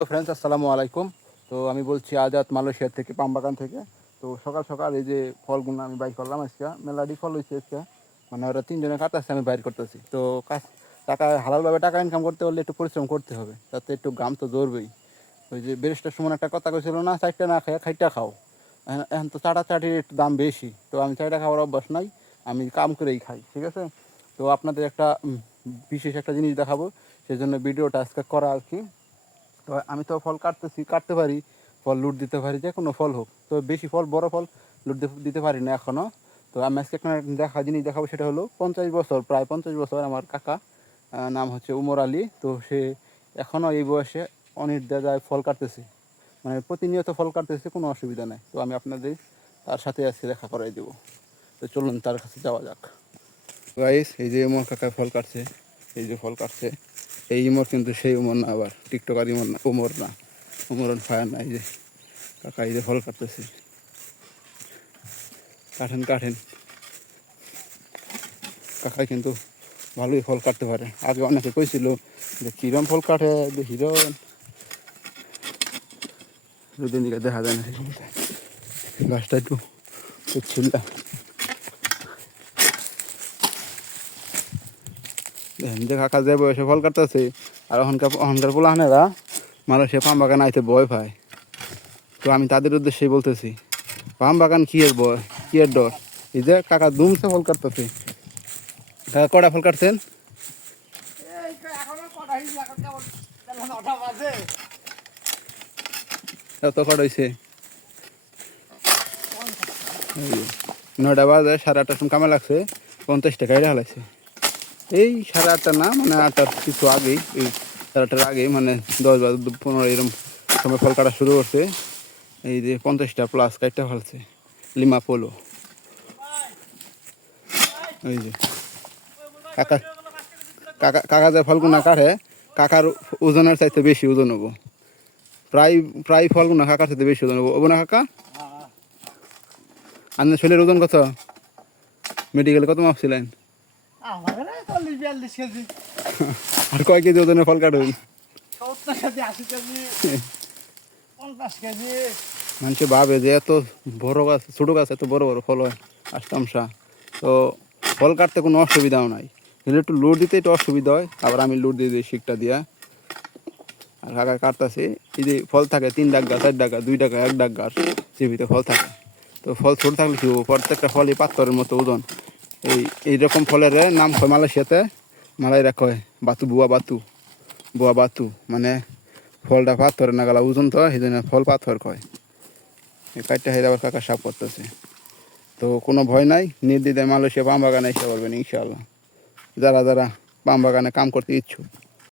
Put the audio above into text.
তো ফ্রেন্ডস আসসালামু আলাইকুম। তো আমি বলছি আজাদ মালয়েশিয়া থেকে, পাম বাগান থেকে। তো সকাল সকাল এই যে ফলগুলো আমি বাইর করলাম আজকে, মেলাডি ফল হয়েছে আজকে, মানে ওরা তিনজনে কাটাচ্ছে, আমি বাইর করতেছি। তো টাকা হালালভাবে টাকা ইনকাম করতে হলে একটু পরিশ্রম করতে হবে, তাতে একটু গ্রাম তো ধরবেই। ওই যে ব্যারিস্টার সুমন একটা কথা কইছিল না, চারটা না খাই খাইটা খাও। এখন তো চাটির একটু দাম বেশি, তো আমি চারটা খাওয়ার অভ্যাস নাই, আমি কাম করেই খাই, ঠিক আছে। তো আপনাদের একটা বিশেষ একটা জিনিস দেখাবো, সেই জন্য ভিডিওটা আজকে করা আর কি। তো আমি তো ফল কাটতে পারি, ফল লুট দিতে পারি, যে কোনো ফল হোক। তো বেশি ফল, বড় ফল লুট দিতে পারি না এখনও। তো আমি আজকে একটা জিনিস দেখাবো, সেটা হলো 50 বছর, প্রায় 50 বছর আমার কাকা, নাম হচ্ছে উমর আলী। তো সে এখনও এই বয়সে অনির্দ্বিধায় ফল কাটতেছে, মানে প্রতিনিয়ত ফল কাটতেছে, কোনো অসুবিধা নেই। তো আমি আপনাদের তার সাথে আজকে দেখা করাই দেবো। তো চলুন তার কাছে যাওয়া যাক। গাইস, এই যে উমর কাকা ফল কাটছে, এই যে ফল কাটছে। এই উমর কিন্তু সেই উমর না, আবার টিকটকার উমর না, উমর না, উমর ফায়ার না। এই যে কাকা এই যে ফল কাটতেছে, কাটেন কাটেন। কাকাই কিন্তু ভালোই ফল কাটতে পারে। আগে অনেকে কইছিল যে কিরম ফল কাটে, যে হিরণ দুদিন দিকে দেখা যায় না। গাছটা একটু ছিল, দেখেন যে কাকা যে বয়সে ফল কাটতেছে, আর অহংকার পোলাহানেরা মানুষের পাম বাগান আইতে ভয় পায়। তো আমি তাদের উদ্দেশ্যেই বলতেছি, পাম বাগান কি এর ভয়, কি এর ডর? এই যে কাকা দুমসে ফল কাটতেছে। কাকা কটা ফল কাটছেন? এত কটা হয়েছে? 9টা বাজে, 8:30টার সময় কামে লাগছে, 50 টাকায় হালাইছে। এই 8:30 না, মানে 8টার কিছু আগেই, এই 8:30টার আগেই, মানে 10 বাজে 15 এরকম সময় ফল কাটা শুরু করছে। এই যে 50টা প্লাস কাটটা ফেলছে লিমা পোলো। এই যে কাকা কাকা কাকা যে ফলগুনা কাটে, কাকার ওজনের চাইতে বেশি ওজন হবো, প্রায় প্রায় ফলগুনা কাকার চাইতে বেশি ওজন হবো না কাকা? আপনার শরীরের ওজন কত? মেডিকেলে কত মাপছিলেন? আর কয় কেজি ওজনের ফল কাটবেন? মানুষে ভাবে যে এত বড় গাছ, ছোটো গাছ এত বড় বড় ফল হয়, আষ্টামশা। তো ফল কাটতে কোনো অসুবিধাও নাই, কিন্তু একটু লোড দিতে একটু অসুবিধা হয়। আবার আমি লোড দিয়ে দিই শিকটা দিয়া। আর কাকা কাটতেছি, এই যে ফল থাকে 3 ডাক গাছ, 4 ডাক গাছ, 2 ডাক, 1 ডাক গাছ, চিবিতে ফল থাকে। তো ফল ছোট থাকলে কি প্রত্যেকটা ফলই পাথরের মতো ওজন। এইরকম ফলের নাম হয় মালয়েশিয়াতে, মালাইরা কয় বাতু, বুয়া বাতু, মানে ফলটা পাথরের নাগালা ওজন, তো সেই জন্য ফল পাথর কয়। এই কাঠটা হেরে আবার কাকা সাফ করতেছে। তো কোনো ভয় নাই, নির্দ্বিধায় মালয়েশিয়া পাম বাগানে এসে পারবেন ইনশাআল্লাহ, যারা যারা পাম বাগানে কাম করতে ইচ্ছুক।